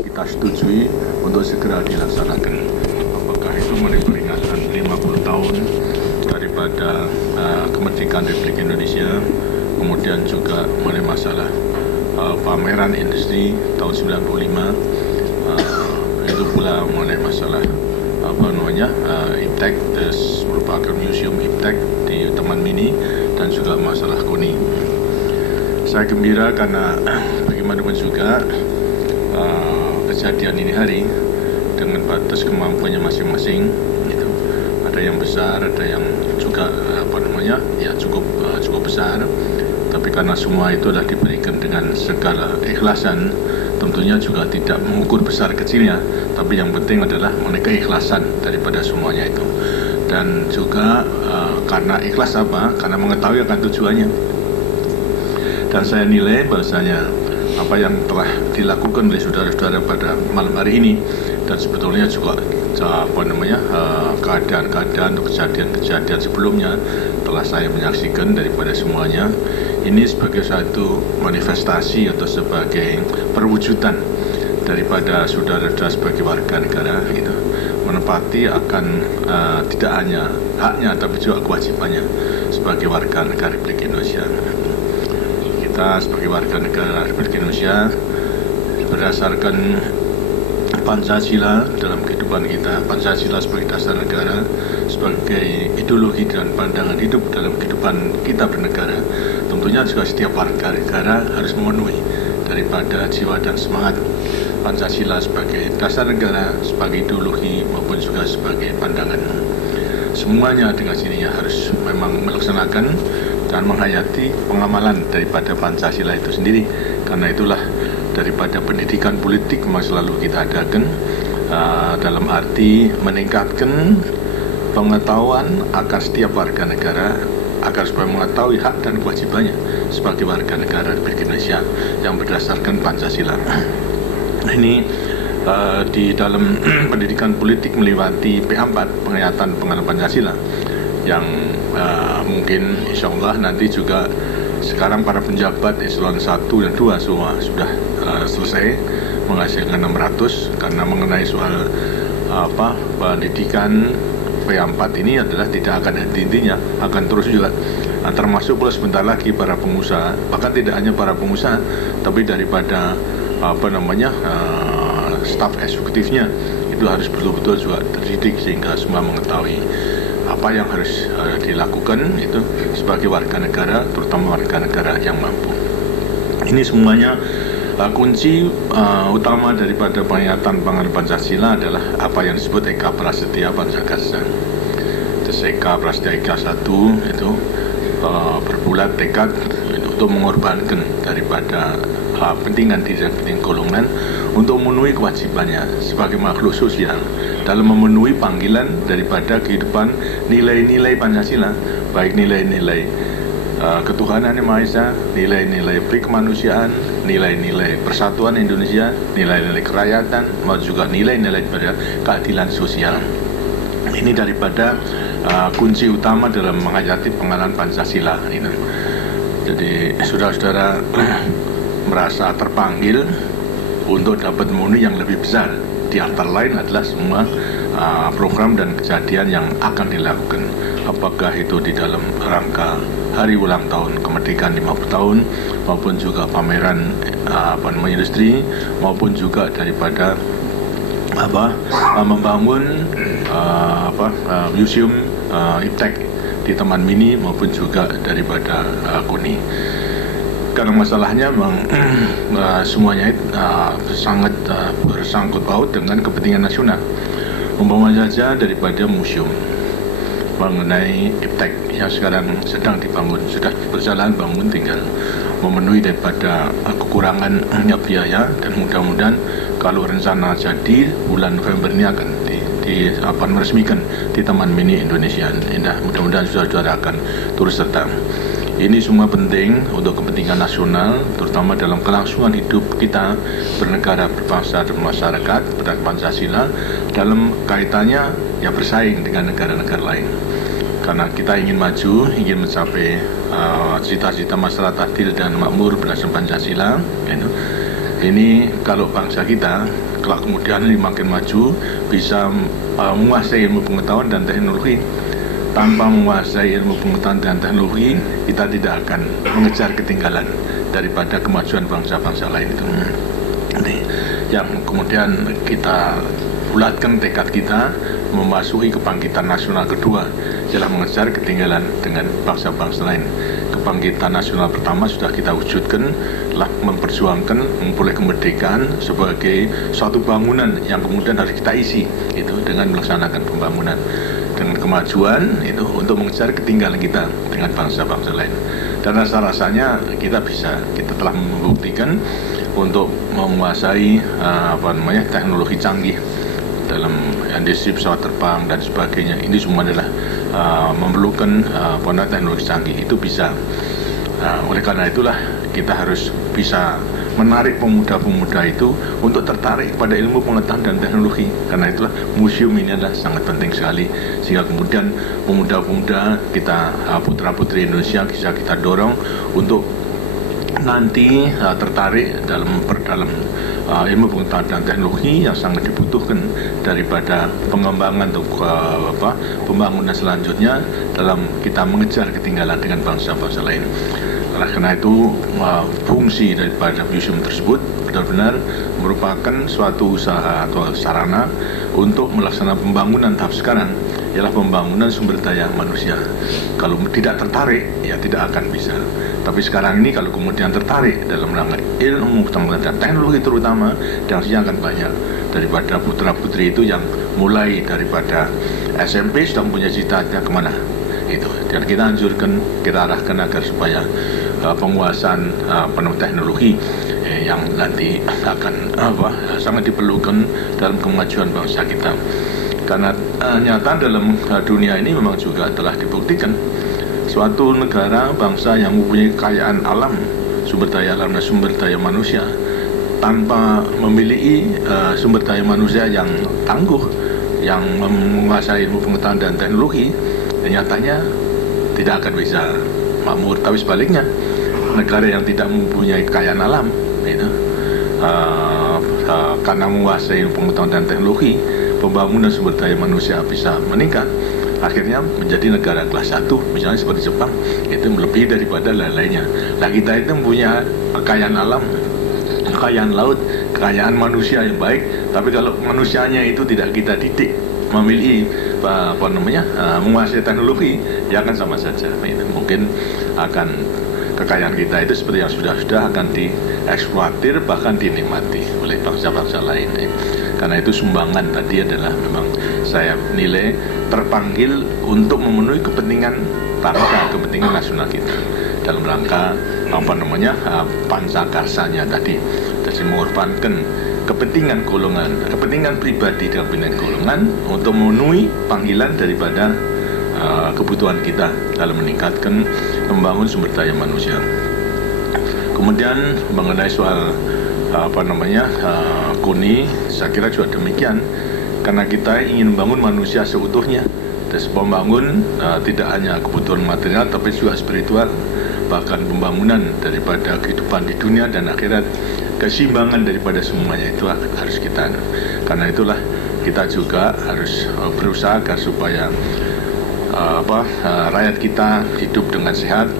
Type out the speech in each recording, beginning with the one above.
kita setujui untuk segera dilaksanakan. Apakah itu mengenai peringatan 50 tahun daripada kemerdekaan Republik Indonesia, kemudian juga mengenai masalah pameran industri tahun 95, itu pula mengenai masalah IPTEK, merupakan museum IPTEK di Taman Mini, dan juga masalah KONI. Saya gembira karena bagaimanapun juga kejadian ini hari dengan batas kemampuannya masing-masing, gitu. Ada yang besar, ada yang juga cukup besar. Tapi karena semua itu adalah diberikan dengan segala ikhlasan, tentunya juga tidak mengukur besar kecilnya, tapi yang penting adalah mengenai keikhlasan daripada semuanya itu. Dan juga karena ikhlas karena mengetahui akan tujuannya. Dan saya nilai bahasanya apa yang telah dilakukan oleh saudara-saudara pada malam hari ini, dan sebetulnya juga keadaan-keadaan atau kejadian-kejadian sebelumnya telah saya menyaksikan daripada semuanya. Ini sebagai satu manifestasi atau sebagai perwujudan daripada saudara-saudara sebagai warga negara, gitu, menepati akan tidak hanya haknya tapi juga kewajibannya sebagai warga negara Republik Indonesia. Kita sebagai warga negara Republik Indonesia berdasarkan Pancasila dalam kehidupan kita, Pancasila sebagai dasar negara, sebagai ideologi dan pandangan hidup dalam kehidupan kita bernegara. Tentunya juga setiap warga negara harus memenuhi daripada jiwa dan semangat Pancasila sebagai dasar negara, sebagai ideologi maupun juga sebagai pandangan. Semuanya dengan sininya harus memang melaksanakan dan menghayati pengamalan daripada Pancasila itu sendiri. Karena itulah daripada pendidikan politik masa lalu kita adakan dalam arti meningkatkan pengetahuan akan setiap warga negara agar supaya mengetahui hak dan kewajibannya sebagai warga negara Republik Indonesia yang berdasarkan Pancasila. Ini di dalam pendidikan politik melewati P4, penghayatan pengenalan Pancasila, yang mungkin insya Allah nanti juga sekarang para penjabat eselon 1 dan 2 semua sudah selesai menghasilkan 600, karena mengenai soal pendidikan P4 ini adalah tidak akan henti-hentinya, akan terus juga, termasuk pula sebentar lagi para pengusaha, bahkan tidak hanya para pengusaha tapi daripada staf eksekutifnya itu harus betul-betul juga terdidik sehingga semua mengetahui apa yang harus dilakukan itu sebagai warga negara, terutama warga negara yang mampu. Ini semuanya kunci utama daripada penghayatan pengenalan Pancasila adalah apa yang disebut Eka Prasetya Pancakasa. Eka Prasetya Eka 1 itu berbulat tekad untuk mengorbankan daripada kepentingan diri dan kepentingan golongan untuk memenuhi kewajibannya sebagai makhluk sosial dalam memenuhi panggilan daripada kehidupan nilai-nilai Pancasila, baik nilai-nilai ketuhanan Yang Maha Esa, nilai-nilai kemanusiaan, nilai-nilai persatuan Indonesia, nilai-nilai kerakyatan, maupun juga nilai-nilai daripada keadilan sosial. Ini daripada kunci utama dalam menghayati pengenalan Pancasila ini. Jadi saudara-saudara merasa terpanggil untuk dapat memenuhi yang lebih besar, di antara lain adalah semua program dan kejadian yang akan dilakukan, apakah itu di dalam rangka hari ulang tahun kemerdekaan 50 tahun maupun juga pameran industri, maupun juga daripada membangun museum IPTEK di Taman Mini maupun juga daripada KONI. Karena masalahnya memang semuanya sangat bersangkut paut dengan kepentingan nasional. Umpama saja daripada museum mengenai IPTEK yang sekarang sedang dibangun, sudah berjalan bangun, tinggal memenuhi daripada kekurangan biaya, dan mudah-mudahan kalau rencana jadi bulan November ini akan meresmikan di Taman Mini Indonesia. Mudah-mudahan saudara-saudara akan turut serta. Ini semua penting untuk kepentingan nasional, terutama dalam kelangsungan hidup kita bernegara, berbangsa, dan masyarakat berdasarkan Pancasila, dalam kaitannya ya bersaing dengan negara-negara lain. Karena kita ingin maju, ingin mencapai cita-cita masyarakat adil dan makmur berdasarkan Pancasila, ini kalau bangsa kita kelak kemudian ini makin maju bisa menguasai ilmu pengetahuan dan teknologi. Tanpa menguasai ilmu pengetahuan dan teknologi, kita tidak akan mengejar ketinggalan daripada kemajuan bangsa-bangsa lain itu. Jadi, yang kemudian kita bulatkan tekad kita memasuki kebangkitan nasional kedua ialah mengejar ketinggalan dengan bangsa-bangsa lain. Kebangkitan nasional pertama sudah kita wujudkan, telah memperjuangkan memperoleh kemerdekaan sebagai suatu bangunan yang kemudian harus kita isi itu dengan melaksanakan pembangunan dengan kemajuan itu untuk mengejar ketinggalan kita dengan bangsa-bangsa lain. Dan rasa-rasanya kita telah membuktikan untuk menguasai teknologi canggih dalam industri pesawat terbang dan sebagainya. Ini semua adalah memerlukan teknologi canggih itu bisa. Oleh karena itulah kita harus bisa menarik pemuda-pemuda itu untuk tertarik pada ilmu pengetahuan dan teknologi. Karena itulah museum ini adalah sangat penting sekali, sehingga kemudian pemuda-pemuda kita, putra-putri Indonesia bisa kita dorong untuk nanti tertarik dalam ilmu pengetahuan dan teknologi yang sangat dibutuhkan daripada pengembangan atau pembangunan selanjutnya dalam kita mengejar ketinggalan dengan bangsa-bangsa lain. Karena itu fungsi daripada museum tersebut benar-benar merupakan suatu usaha atau sarana untuk melaksanakan pembangunan tahap sekarang, ialah pembangunan sumber daya manusia. Kalau tidak tertarik, ya tidak akan bisa. Tapi sekarang ini kalau kemudian tertarik dalam rangka ilmu pengetahuan dan teknologi terutama, dan akan banyak daripada putra-putri itu yang mulai daripada SMP sudah mempunyai cita-cita kemana itu. Dan kita anjurkan, kita arahkan agar supaya penguasaan teknologi yang nanti akan sangat diperlukan dalam kemajuan bangsa kita. Karena nyata dalam dunia ini memang juga telah dibuktikan suatu negara, bangsa yang mempunyai kekayaan alam, sumber daya alam dan sumber daya manusia, tanpa memiliki sumber daya manusia yang tangguh, yang menguasai ilmu pengetahuan dan teknologi, nyatanya tidak akan bisa makmur. Tapi sebaliknya, negara yang tidak mempunyai kekayaan alam itu, karena menguasai ilmu pengetahuan dan teknologi, pembangunan sumber daya manusia bisa meningkat, akhirnya menjadi negara kelas 1, misalnya seperti Jepang, itu melebihi daripada lain-lainnya. Nah, kita itu mempunyai kekayaan alam, kekayaan laut, kekayaan manusia yang baik, tapi kalau manusianya itu tidak kita didik memiliki menguasai teknologi, ya akan sama saja. Itu mungkin akan kekayaan kita itu seperti yang sudah akan dieksploitir, bahkan dinikmati oleh bangsa-bangsa lain. Karena itu sumbangan tadi adalah memang saya nilai terpanggil untuk memenuhi kepentingan bangsa, kepentingan nasional kita dalam rangka pancakarsanya tadi. Jadi mengorbankan kepentingan golongan, kepentingan pribadi dan kepentingan golongan untuk memenuhi panggilan daripada kebutuhan kita dalam meningkatkan membangun sumber daya manusia. Kemudian mengenai soal KUNI, saya kira juga demikian, karena kita ingin membangun manusia seutuhnya. Dan membangun tidak hanya kebutuhan material tapi juga spiritual, bahkan pembangunan daripada kehidupan di dunia dan akhirat, keseimbangan daripada semuanya itu harus kita. Karena itulah kita juga harus berusaha agar supaya rakyat kita hidup dengan sehat.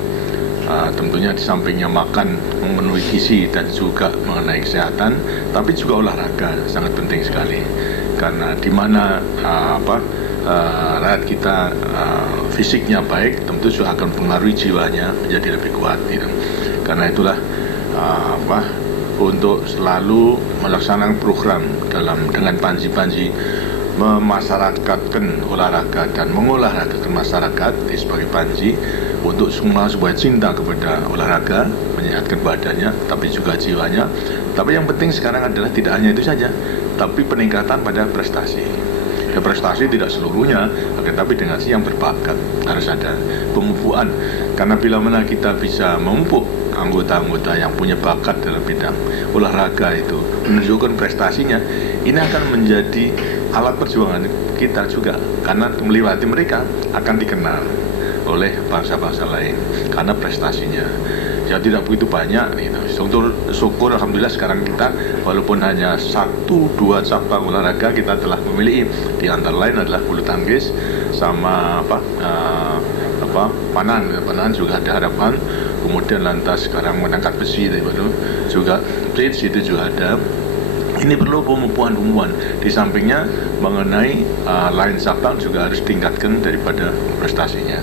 Tentunya di sampingnya makan memenuhi gizi dan juga mengenai kesehatan, tapi juga olahraga sangat penting sekali. Karena di mana rakyat kita fisiknya baik, tentu juga akan mempengaruhi jiwanya menjadi lebih kuat. Gitu. Karena itulah untuk selalu melaksanakan program dengan panji-panji memasyarakatkan olahraga dan mengolahragakan masyarakat sebagai panji untuk semua supaya cinta kepada olahraga, menyehatkan badannya, tapi juga jiwanya. Tapi yang penting sekarang adalah tidak hanya itu saja, tapi peningkatan pada prestasi. Ya, prestasi tidak seluruhnya, tetapi dengan yang berbakat harus ada pemupukan. Karena bila mana kita bisa memupuk anggota-anggota yang punya bakat dalam bidang olahraga itu menunjukkan prestasinya, ini akan menjadi alat perjuangan kita juga, karena melewati mereka akan dikenal oleh bangsa-bangsa lain karena prestasinya. ya tidak begitu banyak gitu. Syukur alhamdulillah sekarang kita walaupun hanya 1-2 cabang olahraga kita telah memiliki, di antara lain adalah bulu tangkis sama panahan juga ada harapan. Kemudian lantas sekarang mengangkat besi juga bridge itu juga ada. Ini perlu pemumpuan. Di sampingnya mengenai lain cabang juga harus tingkatkan daripada prestasinya.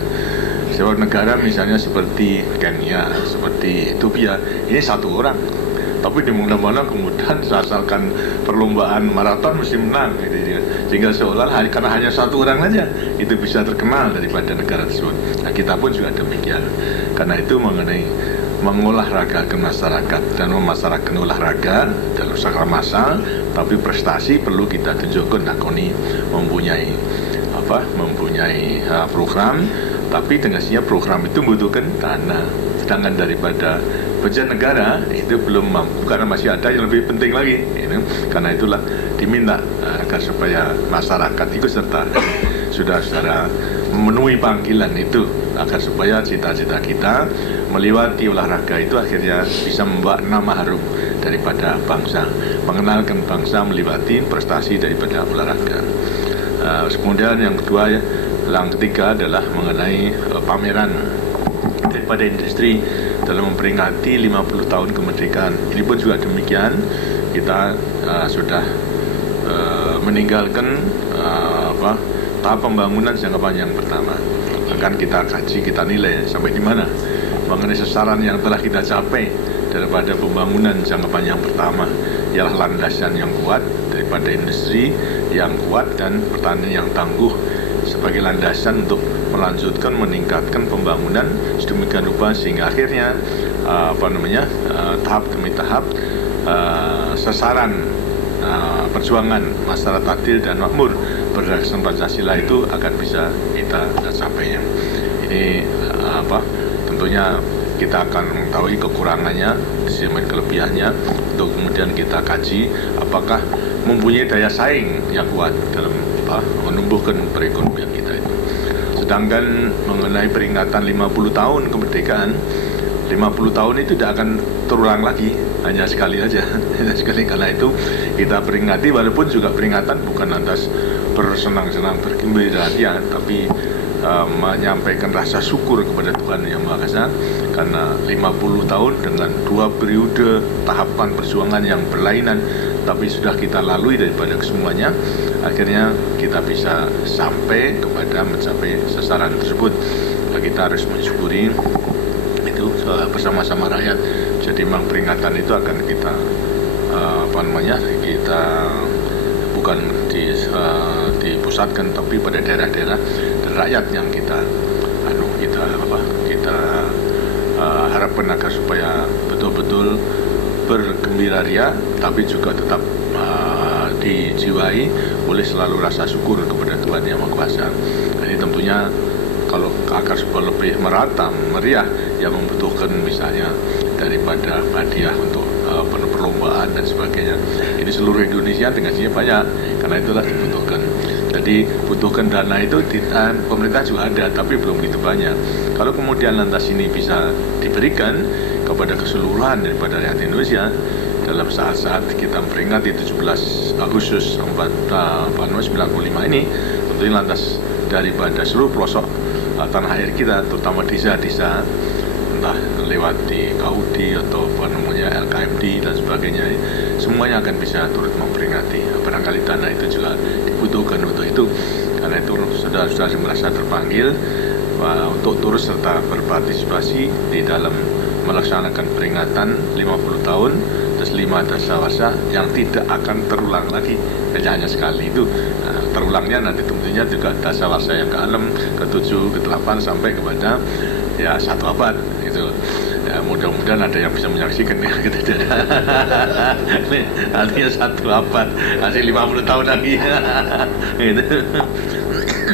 Sebuah negara misalnya seperti Kenya, seperti Ethiopia, ini 1 orang, tapi di mana-mana kemudian asalkan perlombaan maraton mesti menang gitu. Sehingga seolah karena hanya 1 orang saja itu bisa terkenal daripada negara tersebut. Nah, kita pun juga demikian. Karena itu mengenai mengolahragakan masyarakat dan memasyarakatkan olahraga dalam skala massal, tapi prestasi perlu kita tunjukkan. Nakoni mempunyai program, tapi tengasnya program itu membutuhkan dana. Sedangkan daripada budget negara itu belum mampu karena masih ada yang lebih penting lagi. Karena itulah diminta agar supaya masyarakat ikut serta sudah memenuhi panggilan itu, agar supaya cita-cita kita melewati olahraga itu akhirnya bisa membawa nama harum daripada bangsa, mengenalkan bangsa melewati prestasi daripada olahraga. Kemudian yang kedua, yang ketiga adalah mengenai pameran daripada industri dalam memperingati 50 tahun kemerdekaan. Ini pun juga demikian, kita sudah meninggalkan tahap pembangunan jangka panjang pertama. Akan kita kaji, kita nilai sampai di mana mengenai sasaran yang telah kita capai daripada pembangunan jangka panjang pertama, ialah landasan yang kuat daripada industri yang kuat dan pertanian yang tangguh sebagai landasan untuk melanjutkan, meningkatkan pembangunan sedemikian rupa sehingga akhirnya tahap demi tahap sasaran perjuangan masyarakat adil dan makmur berdasarkan Pancasila itu akan bisa kita capai. Ini tentunya kita akan mengetahui kekurangannya, kelebihannya, untuk kemudian kita kaji apakah mempunyai daya saing yang kuat dalam menumbuhkan perekonomian kita itu. Sedangkan mengenai peringatan 50 tahun kemerdekaan, 50 tahun itu tidak akan terulang lagi, hanya sekali aja. Karena itu kita peringati, walaupun juga peringatan bukan atas bersenang-senang bergembira ya, tapi menyampaikan rasa syukur kepada Tuhan Yang Maha Esa karena 50 tahun dengan 2 periode tahapan perjuangan yang berlainan, tapi sudah kita lalui daripada kesemuanya, akhirnya kita bisa sampai kepada mencapai sasaran tersebut. Kita harus mensyukuri itu bersama-sama rakyat. Jadi memang peringatan itu akan kita kita bukan dipusatkan, tapi pada daerah-daerah dan rakyat yang kita harapkan agar supaya betul-betul bergembira ria, tapi juga tetap dijiwai oleh selalu rasa syukur kepada Tuhan Yang Maha Kuasa. Ini tentunya kalau agar supaya lebih merata, meriah, yang membutuhkan misalnya daripada hadiah untuk perlombaan dan sebagainya. Ini seluruh Indonesia tengasnya banyak, karena itulah dibutuhkan. Jadi butuhkan dana itu pemerintah juga ada, tapi belum begitu banyak. Kalau kemudian lantas ini bisa diberikan kepada keseluruhan daripada rakyat Indonesia dalam saat-saat kita memperingati 17 Agustus 1995 ini, tentunya lantas daripada seluruh pelosok tanah air kita, terutama desa-desa, entah lewat di KUD atau LKMD dan sebagainya, semuanya akan bisa turut memperingati. Barangkali dana itu juga dibutuhkan untuk itu. Karena itu sudah merasa terpanggil untuk turut serta berpartisipasi di dalam melaksanakan peringatan 50 tahun terus 5 dasawarsa yang tidak akan terulang lagi. Hanya sekali itu. Terulangnya nanti tentunya juga dasawarsa yang ke-6, ke-7, ke-8 sampai kepada 1 abad gitu. Ya, mudah-mudahan ada yang bisa menyaksikan ya, gitu. Artinya 1 abad, masih 50 tahun lagi. Gitu.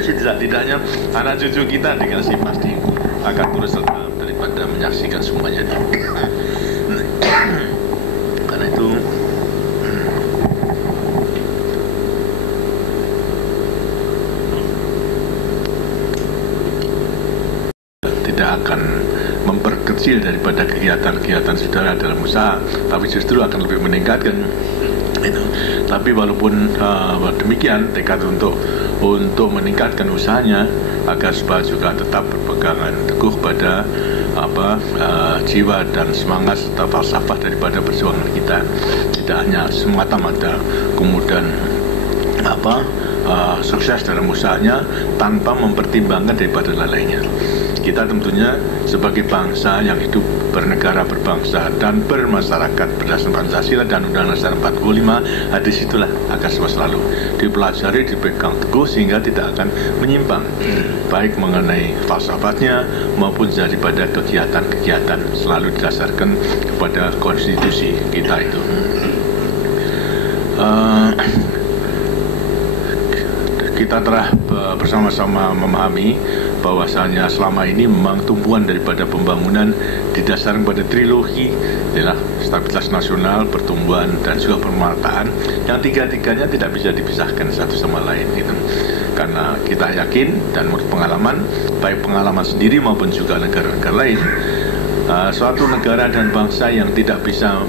Tidak-tidaknya anak cucu kita dikasih pasti akan terus serta daripada menyaksikan semuanya. Karena itu tidak akan memperkecil hasil daripada kegiatan-kegiatan saudara dalam usaha, tapi justru akan lebih meningkatkan itu. Tapi walaupun demikian, tekad untuk meningkatkan usahanya agar supaya juga tetap berpegangan teguh pada jiwa dan semangat serta falsafah daripada perjuangan kita, tidak hanya semata-mata kemudian sukses dalam usahanya tanpa mempertimbangkan daripada lainnya. Kita tentunya sebagai bangsa yang hidup bernegara, berbangsa dan bermasyarakat berdasarkan Pancasila dan Undang-Undang Dasar 45, hadis itulah akan selalu dipelajari, dipegang teguh sehingga tidak akan menyimpang, baik mengenai falsafatnya maupun daripada kegiatan-kegiatan, selalu didasarkan kepada konstitusi kita itu. Kita telah bersama-sama memahami bahwasanya selama ini memang tumpuan daripada pembangunan didasarkan pada trilogi, adalah stabilitas nasional, pertumbuhan dan juga pemerataan, yang tiga-tiganya tidak bisa dipisahkan satu sama lain gitu. Karena kita yakin dan menurut pengalaman, baik pengalaman sendiri maupun juga negara-negara lain, suatu negara dan bangsa yang tidak bisa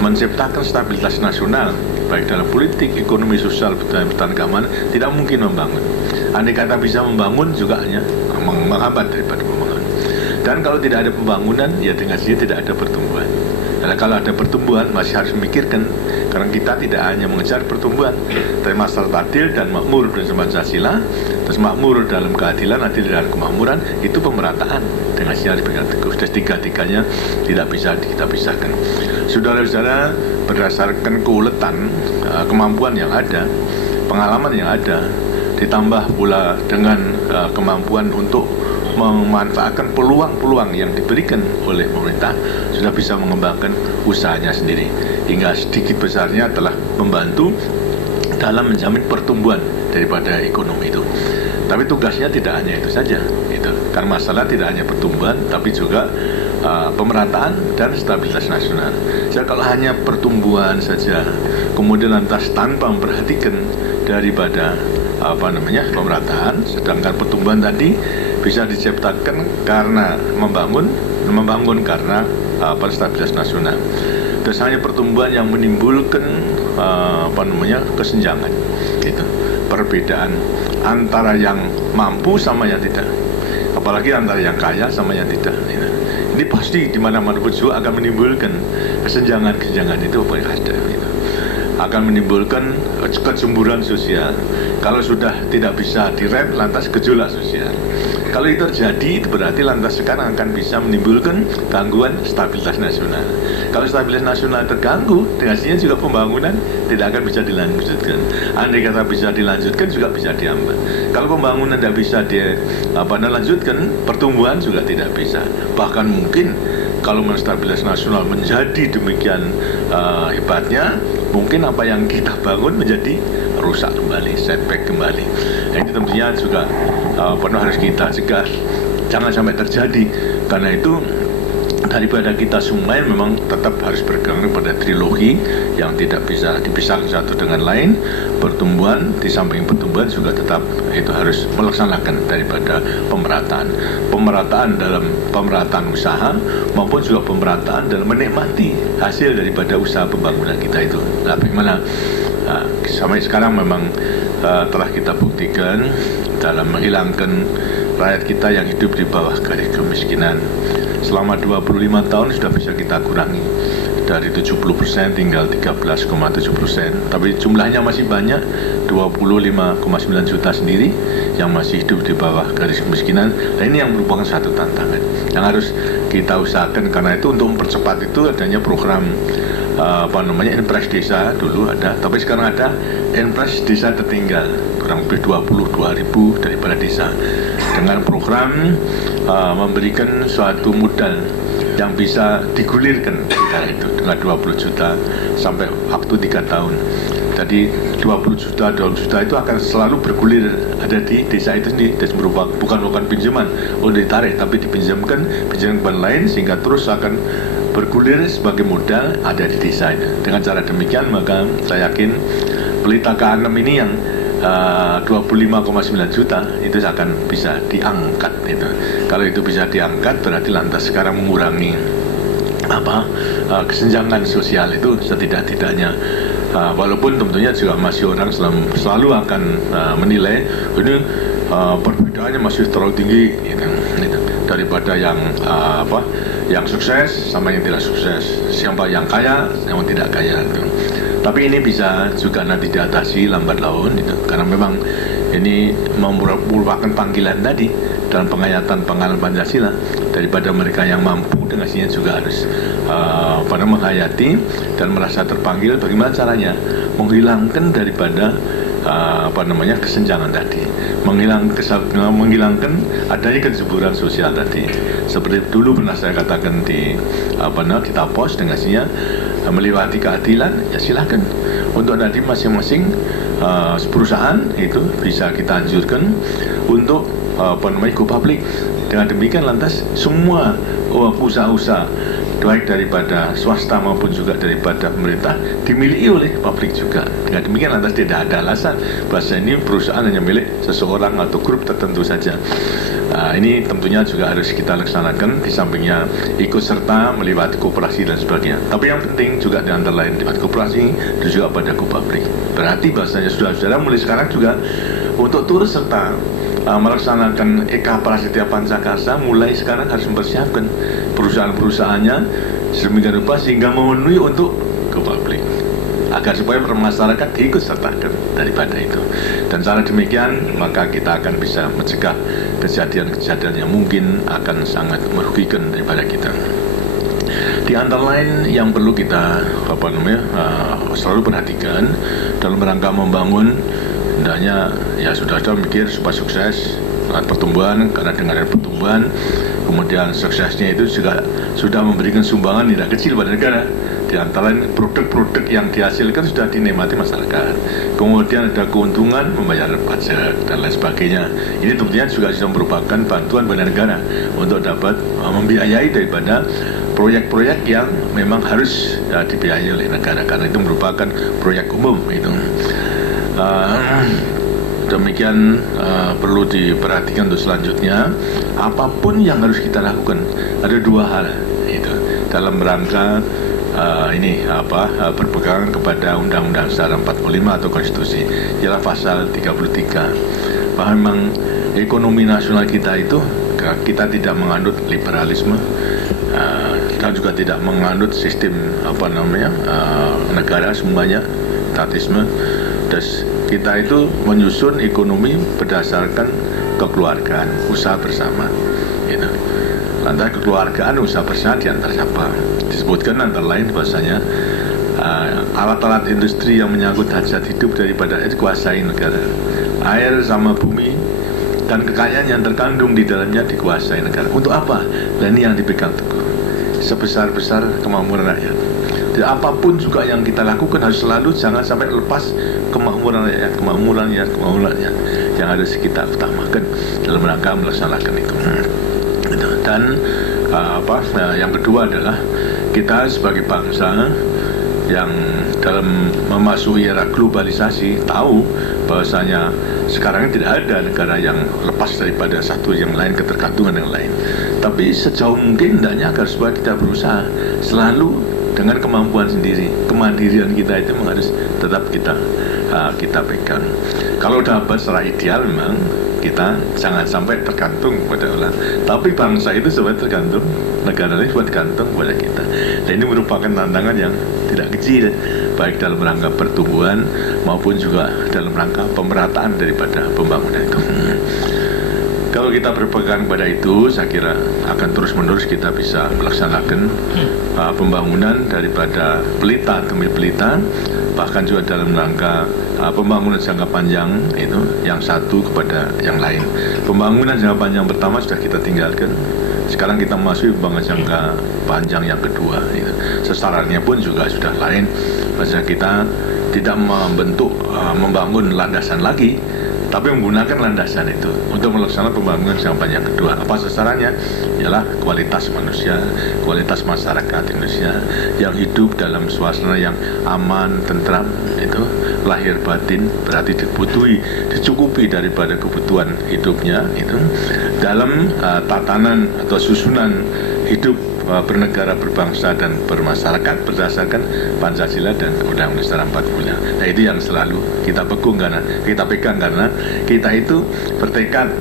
menciptakan stabilitas nasional baik dalam politik, ekonomi, sosial, dan keamanan tidak mungkin membangun. Andai kata bisa membangun juga hanya menghambat daripada pembangunan. Dan kalau tidak ada pembangunan, ya dengan sendiri tidak ada pertumbuhan. Karena kalau ada pertumbuhan masih harus memikirkan, karena kita tidak hanya mengejar pertumbuhan, tapi masalah adil dan makmur berdasarkan Pancasila, terus makmur dalam keadilan, adil dalam kemakmuran, itu pemerataan dengan harus berpegang teguh. Terus tiga-tiganya tidak bisa kita pisahkan. Saudara-saudara, berdasarkan keuletan, kemampuan yang ada, pengalaman yang ada, ditambah pula dengan kemampuan untuk memanfaatkan peluang-peluang yang diberikan oleh pemerintah, sudah bisa mengembangkan usahanya sendiri, hingga sedikit besarnya telah membantu dalam menjamin pertumbuhan daripada ekonomi itu. Tapi tugasnya tidak hanya itu saja, itu karena masalah tidak hanya pertumbuhan, tapi juga pemerataan dan stabilitas nasional. Jadi kalau hanya pertumbuhan saja, kemudian lantas tanpa memperhatikan daripada pemerataan, sedangkan pertumbuhan tadi bisa diciptakan karena membangun karena stabilitas nasional. Terus hanya pertumbuhan yang menimbulkan kesenjangan, gitu. Perbedaan antara yang mampu sama yang tidak, apalagi antara yang kaya sama yang tidak, gitu. Ini pasti di mana-mana pun juga akan menimbulkan kesenjangan itu paling ada, gitu. Akan menimbulkan kecemburuan sosial. Kalau sudah tidak bisa direm, lantas gejolak sosial. Kalau itu terjadi, itu berarti lantas sekarang akan bisa menimbulkan gangguan stabilitas nasional. Kalau stabilitas nasional terganggu, dengan sini juga pembangunan tidak akan bisa dilanjutkan. Andai kata bisa dilanjutkan, juga bisa dihambat. Kalau pembangunan tidak bisa dilanjutkan, pertumbuhan juga tidak bisa. Bahkan mungkin kalau stabilitas nasional menjadi demikian hebatnya, mungkin apa yang kita bangun menjadi rusak kembali, setback kembali. Nah, ini tentunya juga harus kita cegah, jangan sampai terjadi. Karena itu daripada kita semua memang tetap harus berpegang pada trilogi yang tidak bisa dipisahkan satu dengan lain. Pertumbuhan, di samping pertumbuhan juga tetap itu harus melaksanakan daripada pemerataan dalam pemerataan usaha maupun juga pemerataan dalam menikmati hasil daripada usaha pembangunan kita itu. Nah, bagaimana sampai sekarang memang telah kita buktikan dalam menghilangkan rakyat kita yang hidup di bawah garis kemiskinan. Selama 25 tahun sudah bisa kita kurangi dari 70% tinggal 13,7%. Tapi jumlahnya masih banyak, 25,9 juta sendiri yang masih hidup di bawah garis kemiskinan. Nah, ini yang merupakan satu tantangan yang harus kita usahakan. Karena itu untuk mempercepat itu adanya program Impres Desa dulu ada, tapi sekarang ada Impres Desa Tertinggal, kurang lebih 22.000 daripada desa, dengan program memberikan suatu modal yang bisa digulirkan itu dengan 20 juta sampai waktu 3 tahun. Jadi 20 juta itu akan selalu bergulir ada di desa itu sendiri. Bukan pinjaman ditarik, tapi dipinjamkan lain sehingga terus akan bergulir sebagai modal ada di desa itu. Dengan cara demikian maka saya yakin Pelita Ke-6 ini yang 25,9 juta itu akan bisa diangkat itu. Kalau itu bisa diangkat berarti lantas sekarang mengurangi kesenjangan sosial itu setidak-tidaknya. Walaupun tentunya juga masih orang selalu akan menilai ini perbedaannya masih terlalu tinggi gitu, daripada yang yang sukses sama yang tidak sukses, siapa yang kaya yang tidak kaya gitu. Tapi ini bisa juga nanti diatasi lambat laun gitu, karena memang ini merupakan panggilan tadi dalam penghayatan pengalaman Pancasila, daripada mereka yang mampu dengannya juga harus pada menghayati dan merasa terpanggil bagaimana caranya menghilangkan daripada kesenjangan tadi, menghilangkan adanya kesuburan sosial tadi. Seperti dulu pernah saya katakan di kita pos dengannya melewati keadilan, ya silahkan untuk nanti masing-masing perusahaan itu bisa kita anjurkan untuk go public. Dengan demikian lantas semua usaha-usaha baik daripada swasta maupun juga daripada pemerintah dimiliki oleh publik juga. Dengan demikian lantas tidak ada alasan bahwa ini perusahaan hanya milik seseorang atau grup tertentu saja. Ini tentunya juga harus kita laksanakan, di sampingnya ikut serta melewati koperasi dan sebagainya. Tapi yang penting juga di antara lain lewat koperasi dan juga pada go public. Berarti bahasanya saudara-saudara mulai sekarang juga untuk turut serta melaksanakan Eka Prasetya Pancakarsa, mulai sekarang harus mempersiapkan perusahaan-perusahaannya sedemikian rupa sehingga memenuhi untuk go public, agar supaya masyarakat diikut sertakan daripada itu. Dan cara demikian maka kita akan bisa mencegah kejadian-kejadian yang mungkin akan sangat merugikan daripada kita. Di antara lain yang perlu kita selalu perhatikan dalam rangka membangun, hendaknya ya sudah mikir supaya sukses dengan pertumbuhan, karena dengan pertumbuhan kemudian suksesnya itu juga sudah memberikan sumbangan tidak kecil pada negara. Di antara produk-produk yang dihasilkan sudah dinikmati masyarakat, kemudian ada keuntungan membayar pajak dan lain sebagainya. Ini tentunya juga sudah merupakan bantuan pada negara untuk dapat membiayai daripada proyek-proyek yang memang harus dibiayai oleh negara, karena itu merupakan proyek umum itu. Demikian perlu diperhatikan untuk selanjutnya. Apapun yang harus kita lakukan, ada dua hal itu dalam rangka berpegangan kepada Undang-Undang Dasar 45 atau Konstitusi, ialah pasal 33, bahwa memang ekonomi nasional kita itu, kita tidak menganut liberalisme, kita juga tidak menganut sistem negara semuanya etatisme. Terus kita itu menyusun ekonomi berdasarkan kekeluargaan, usaha bersama gitu. Lantas kekeluargaan, usaha bersama di antara siapa? Disebutkan antara lain bahasanya alat-alat industri yang menyangkut hajat hidup daripada dikuasai negara. Air sama bumi dan kekayaan yang terkandung di dalamnya dikuasai negara. Untuk apa? Dan ini yang dipegang teguh, sebesar-besar kemampuan rakyat. Jadi apapun juga yang kita lakukan harus selalu jangan sampai lepas kemakmuran rakyat yang harus kita utamakan dalam rangka melaksanakan itu. Dan yang kedua adalah kita sebagai bangsa yang dalam memasuki era globalisasi tahu bahwasanya sekarang tidak ada negara yang lepas daripada satu yang lain, ketergantungan yang lain. Tapi sejauh mungkin hendaknya agar supaya kita berusaha selalu dengan kemampuan sendiri, kemandirian kita itu harus tetap kita pegang. Kalau dapat secara ideal memang kita jangan sampai tergantung pada orang, tapi bangsa itu sebenarnya tergantung, negara ini tergantung pada kita. Dan ini merupakan tantangan yang tidak kecil, baik dalam rangka pertumbuhan maupun juga dalam rangka pemerataan daripada pembangunan itu. Kalau kita berpegang pada itu, saya kira akan terus-menerus kita bisa melaksanakan pembangunan daripada pelita demi pelita, bahkan juga dalam rangka pembangunan jangka panjang itu yang satu kepada yang lain. Pembangunan jangka panjang pertama sudah kita tinggalkan, sekarang kita masuk pembangunan jangka panjang yang kedua itu. Sasarannya pun juga sudah lain, maksudnya kita tidak membangun landasan lagi, tapi menggunakan landasan itu untuk melaksanakan pembangunan jangka panjang kedua. Apa sasarannya? Ialah kualitas manusia, kualitas masyarakat Indonesia yang hidup dalam suasana yang aman, tentram, itu lahir batin, berarti dicukupi daripada kebutuhan hidupnya itu dalam tatanan atau susunan hidup bernegara, berbangsa, dan bermasyarakat berdasarkan Pancasila dan Undang-Undang Dasar 45. Nah, itu yang selalu kita pegang karena kita itu bertekad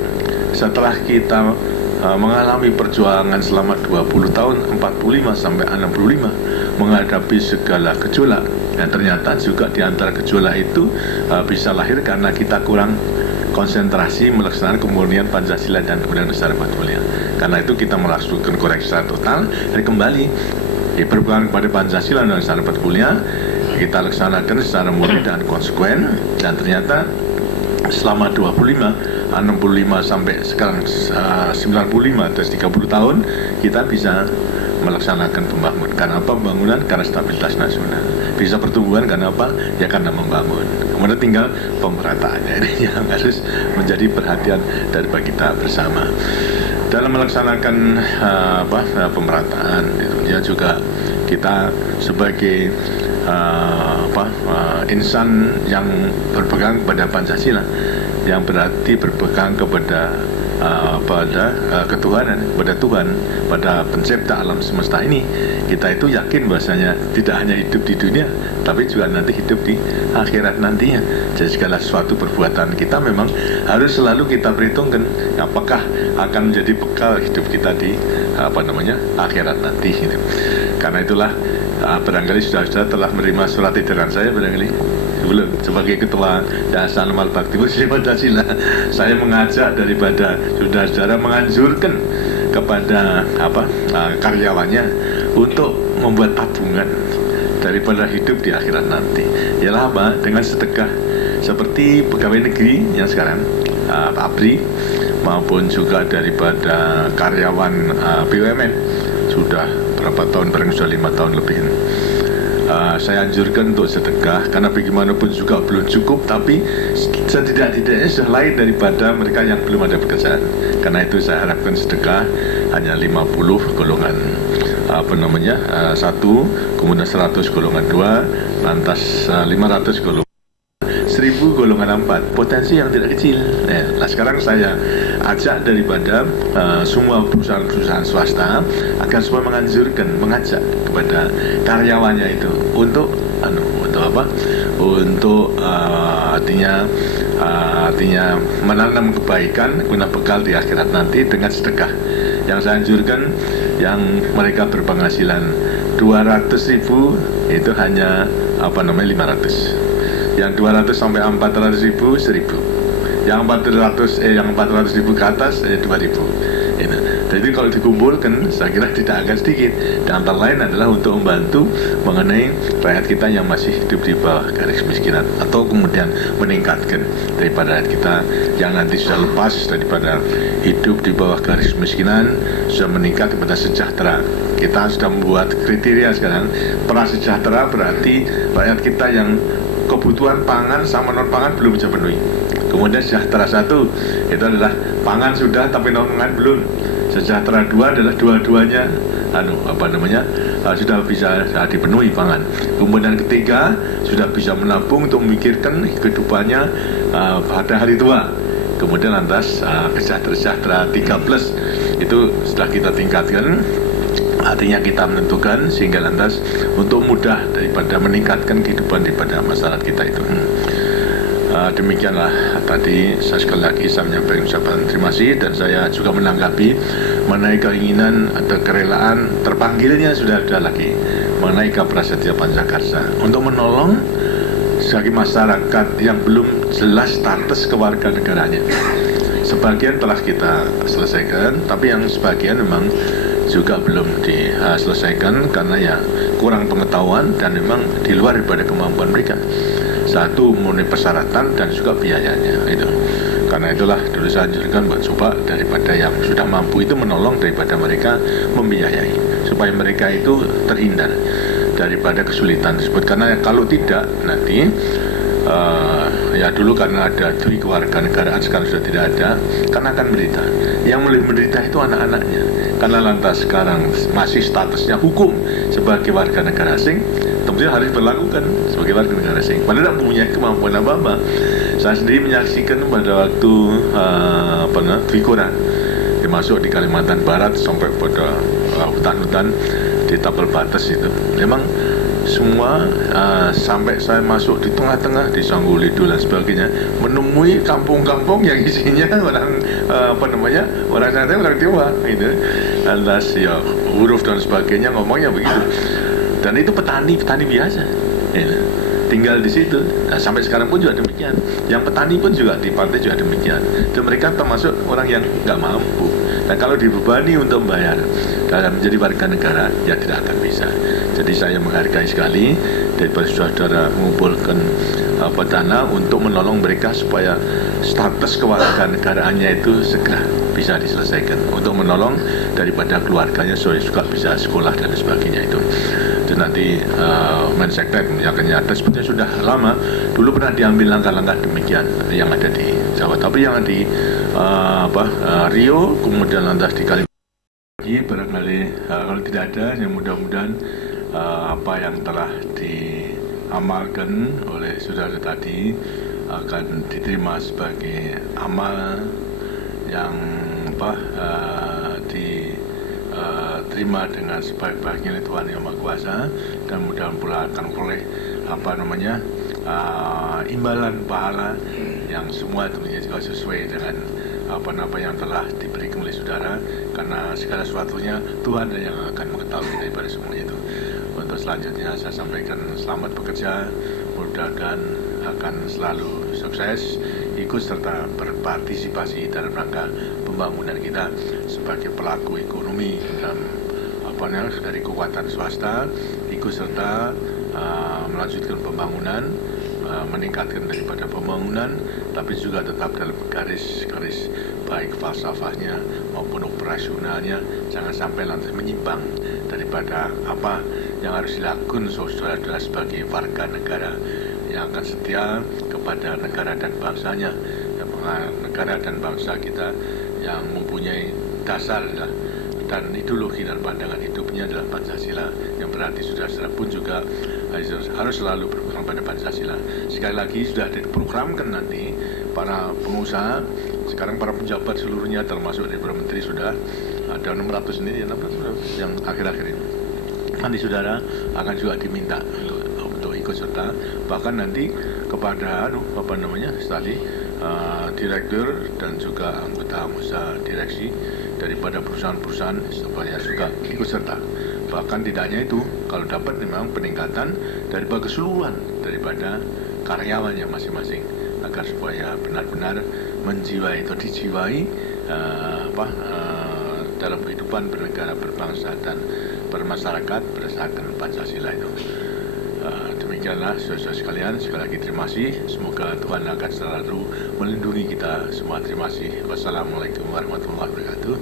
setelah kita mengalami perjuangan selama 20 tahun, 45 sampai 65 menghadapi segala gejolak. Dan ternyata juga di antara gejolak itu bisa lahir karena kita kurang konsentrasi melaksanakan kemurnian Pancasila dan Undang-Undang Dasar 45. Karena itu kita melakukan koreksi secara total dan kembali berpegang kepada Pancasila dan Undang-Undang Dasar 45 kita laksanakan secara murni dan konsekuen, dan ternyata selama 65 sampai sekarang 95 terus 30 tahun kita bisa melaksanakan pembangunan. Karena apa pembangunan? Karena stabilitas nasional. Bisa pertumbuhan karena apa? Ya karena membangun. Kemudian tinggal pemerataannya ini yang harus menjadi perhatian dari kita bersama. Dalam melaksanakan pemerataan, tentunya juga kita sebagai insan yang berpegang kepada Pancasila, yang berarti berpegang kepada ketuhanan, pada Tuhan, pada pencipta alam semesta ini, kita itu yakin bahasanya tidak hanya hidup di dunia, tapi juga nanti hidup di akhirat nantinya. Jadi segala sesuatu perbuatan kita memang harus selalu kita perhitungkan apakah akan menjadi bekal hidup kita di akhirat nanti. Gitu. Karena itulah barangkali saudara-saudara telah menerima surat edaran saya barangkali. Belum, sebagai ketua Yayasan Amal Bakti Muslim Pancasila, saya mengajak daripada saudara-saudara menganjurkan kepada karyawannya untuk membuat tabungan daripada hidup di akhirat nanti. Ialah apa? Dengan sedekah seperti pegawai negeri yang sekarang ABRI maupun juga daripada karyawan BUMN sudah berapa tahun, barang sudah 5 tahun lebih. Saya anjurkan untuk sedekah karena bagaimanapun juga belum cukup, tapi setidak-tidaknya sudah lain daripada mereka yang belum ada pekerjaan. Karena itu saya harapkan sedekah hanya 50 golongan 1, kemudian 100 golongan 2, lantas 500 golongan 1000 golongan 4, potensi yang tidak kecil. Nah, sekarang saya ajak daripada semua perusahaan-perusahaan swasta akan semua mengajak kepada karyawannya itu untuk artinya menanam kebaikan guna bekal di akhirat nanti dengan sedekah. Yang saya anjurkan yang mereka berpenghasilan 200.000 itu hanya 500. Yang 200 sampai 400.000 1.000. Yang 400.000 ke atas 2.000. Jadi kalau dikumpulkan saya kira tidak akan sedikit. Dan antara lain adalah untuk membantu mengenai rakyat kita yang masih hidup di bawah garis kemiskinan, atau kemudian meningkatkan daripada rakyat kita yang nanti sudah lepas daripada hidup di bawah garis kemiskinan, sudah meningkat kepada sejahtera. Kita sudah membuat kriteria sekarang prasejahtera, berarti rakyat kita yang kebutuhan pangan sama non pangan belum bisa penuhi. Kemudian sejahtera 1 itu adalah pangan sudah tapi non pangan belum. Sejahtera 2 adalah dua-duanya sudah bisa dipenuhi pangan. Kemudian ketiga sudah bisa menabung untuk memikirkan kehidupannya pada hari tua. Kemudian lantas sejahtera 3+ itu sudah kita tingkatkan. Artinya kita menentukan sehingga lantas untuk mudah daripada meningkatkan kehidupan daripada masyarakat kita itu. Demikianlah tadi saya sekali lagi saya menyampaikan ucapan terima kasih, dan saya juga menanggapi mengenai keinginan atau kerelaan terpanggilnya sudah ada lagi mengenai Prasetya Pancakarsa untuk menolong sebagai masyarakat yang belum jelas status kewarganegaranya. Sebagian telah kita selesaikan, tapi yang sebagian memang juga belum diselesaikan karena ya kurang pengetahuan dan memang di luar daripada kemampuan mereka. Satu mengenai persyaratan dan juga biayanya itu. Karena itulah dulu saya anjurkan buat coba daripada yang sudah mampu itu menolong daripada mereka membiayai supaya mereka itu terhindar daripada kesulitan tersebut. Karena kalau tidak nanti ya dulu karena ada dui kewarganegaraan, sekarang sudah tidak ada, karena akan menderita. Yang mulai menderita itu anak-anaknya, karena lantas sekarang masih statusnya hukum sebagai warga negara asing, tentunya harus berlakukan sebagai warga negara asing. Padahal tidak punya kemampuan apa-apa. Saya sendiri menyaksikan pada waktu dui koran dimasuk di Kalimantan Barat sampai pada hutan-hutan di tapal batas itu. Memang semua sampai saya masuk di tengah-tengah di Sanggolido dan sebagainya, menemui kampung-kampung yang isinya orang orang santai, orang Tionghoa gitu. Lantas ya huruf dan sebagainya ngomongnya begitu. Dan itu petani biasa. Ya. Tinggal di situ. Nah, sampai sekarang pun juga demikian. Yang petani pun juga di pantai juga demikian. Dan mereka termasuk orang yang nggak mampu. Dan kalau dibebani untuk membayar dalam menjadi warga negara, ya tidak akan bisa. Jadi saya menghargai sekali daripada saudara mengumpulkan dana untuk menolong mereka supaya status kewarganegaraannya itu segera bisa diselesaikan, untuk menolong daripada keluarganya supaya juga bisa sekolah dan sebagainya itu. Dan nanti Menseknek menyatakan nyata sebetulnya sudah lama dulu pernah diambil langkah-langkah demikian yang ada di Jawa, tapi yang di Rio kemudian lantas di Kalimantan barangkali kalau tidak ada, yang mudah-mudahan apa yang telah diamalkan oleh saudara tadi akan diterima sebagai amal yang diterima dengan sebaik-baiknya oleh Tuhan Yang Maha Kuasa, dan mudah-mudahan pula akan oleh imbalan pahala yang semua tentunya juga sesuai dengan apa yang telah diberikan oleh saudara, karena segala sesuatunya Tuhan yang akan mengetahui daripada semuanya itu. Untuk selanjutnya saya sampaikan selamat bekerja, mudah-mudahan akan selalu sukses, ikut serta berpartisipasi dalam rangka pembangunan kita sebagai pelaku ekonomi dalam dari kekuatan swasta, ikut serta melanjutkan pembangunan, meningkatkan daripada pembangunan, tapi juga tetap dalam garis baik falsafahnya maupun operasionalnya, jangan sampai lantas menyimpang daripada apa yang harus dilakukan saudara-saudara sebagai warga negara yang akan setia kepada negara dan bangsanya, negara dan bangsa kita yang mempunyai dasar dan ideologi dan pandangan hidupnya adalah Pancasila, yang berarti saudara-saudara pun juga harus selalu berpegang pada Pancasila. Sekali lagi sudah diprogramkan nanti para pengusaha, sekarang para pejabat seluruhnya termasuk dari para menteri sudah ada 600 ini, 600 yang akhir-akhir ini. Nanti saudara akan juga diminta untuk ikut serta, bahkan nanti kepada direktur dan juga anggota usaha direksi daripada perusahaan-perusahaan supaya juga ikut serta. Bahkan tidak hanya itu, kalau dapat memang peningkatan daripada keseluruhan daripada karyawannya masing-masing, agar supaya benar-benar menjiwai atau dijiwai dalam kehidupan bernegara, berbangsa dan bermasyarakat berdasarkan Pancasila itu. Demikianlah saudara sekalian, sekali lagi terima kasih. Semoga Tuhan akan selalu melindungi kita semua. Terima kasih. Wassalamualaikum warahmatullahi wabarakatuh.